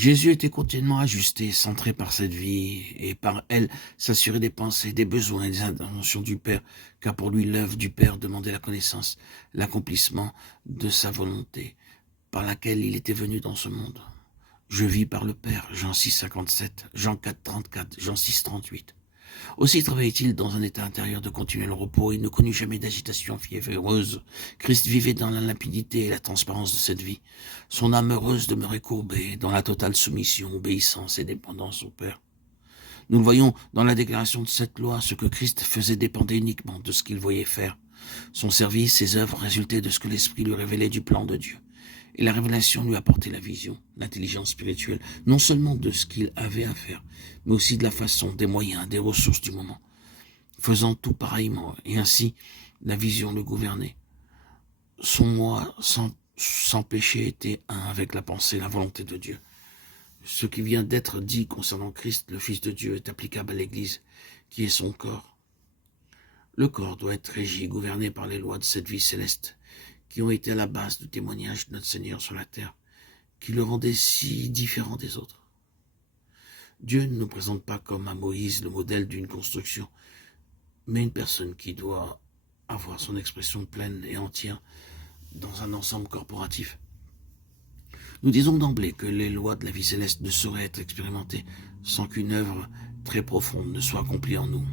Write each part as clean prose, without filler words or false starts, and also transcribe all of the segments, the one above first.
Jésus était continuellement ajusté, centré par cette vie, et par elle s'assurer des pensées, des besoins et des intentions du Père, car pour lui l'œuvre du Père demandait la connaissance, l'accomplissement de sa volonté, par laquelle il était venu dans ce monde. Je vis par le Père, Jean 6, 57, Jean 4, 34, Jean 6, 38. Aussi travaillait-il dans un état intérieur de continuel repos et ne connut jamais d'agitation fiévreuse. Christ vivait dans la limpidité et la transparence de cette vie. Son âme heureuse demeurait courbée dans la totale soumission, obéissance et dépendance au Père. Nous le voyons dans la déclaration de cette loi, ce que Christ faisait dépendait uniquement de ce qu'il voyait faire. Son service, ses œuvres résultaient de ce que l'Esprit lui révélait du plan de Dieu. Et la révélation lui apportait la vision, l'intelligence spirituelle, non seulement de ce qu'il avait à faire, mais aussi de la façon, des moyens, des ressources du moment. Faisant tout pareillement, et ainsi la vision le gouvernait. Son moi sans péché était un avec la pensée, la volonté de Dieu. Ce qui vient d'être dit concernant Christ, le Fils de Dieu, est applicable à l'Église, qui est son corps. Le corps doit être régi, gouverné par les lois de cette vie céleste, qui ont été à la base du témoignage de notre Seigneur sur la terre, qui le rendait si différent des autres. Dieu ne nous présente pas comme à Moïse le modèle d'une construction, mais une personne qui doit avoir son expression pleine et entière dans un ensemble corporatif. Nous disons d'emblée que les lois de la vie céleste ne sauraient être expérimentées sans qu'une œuvre très profonde ne soit accomplie en nous.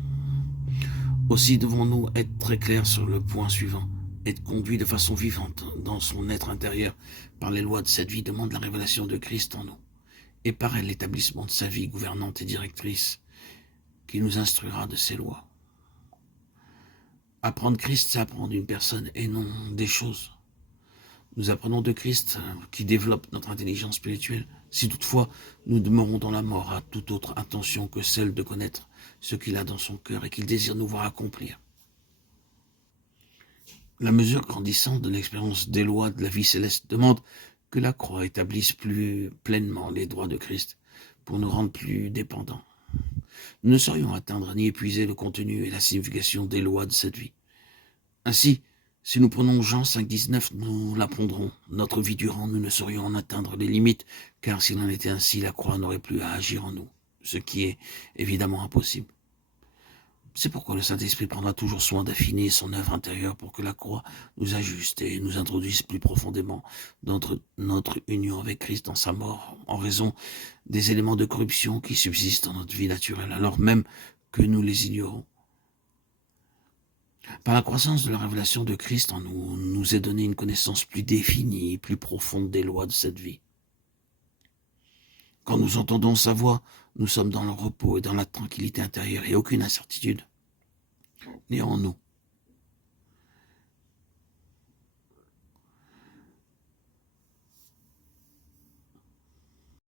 Aussi devons-nous être très clairs sur le point suivant. Être conduit de façon vivante dans son être intérieur par les lois de cette vie demande la révélation de Christ en nous, et par elle l'établissement de sa vie gouvernante et directrice qui nous instruira de ses lois. Apprendre Christ, c'est apprendre une personne et non des choses. Nous apprenons de Christ qui développe notre intelligence spirituelle. Si toutefois nous demeurons dans la mort à toute autre intention que celle de connaître ce qu'il a dans son cœur et qu'il désire nous voir accomplir. La mesure grandissante de l'expérience des lois de la vie céleste demande que la croix établisse plus pleinement les droits de Christ pour nous rendre plus dépendants. Nous ne saurions atteindre ni épuiser le contenu et la signification des lois de cette vie. Ainsi, si nous prenons Jean 5, 19, nous l'apprendrons. Notre vie durant, nous ne saurions en atteindre les limites, car s'il en était ainsi, la croix n'aurait plus à agir en nous, ce qui est évidemment impossible. C'est pourquoi le Saint-Esprit prendra toujours soin d'affiner son œuvre intérieure pour que la croix nous ajuste et nous introduise plus profondément dans notre union avec Christ dans sa mort, en raison des éléments de corruption qui subsistent dans notre vie naturelle, alors même que nous les ignorons. Par la croissance de la révélation de Christ en nous, nous est donnée une connaissance plus définie, plus profonde des lois de cette vie. Quand nous entendons sa voix, nous sommes dans le repos et dans la tranquillité intérieure et aucune incertitude n'est en nous.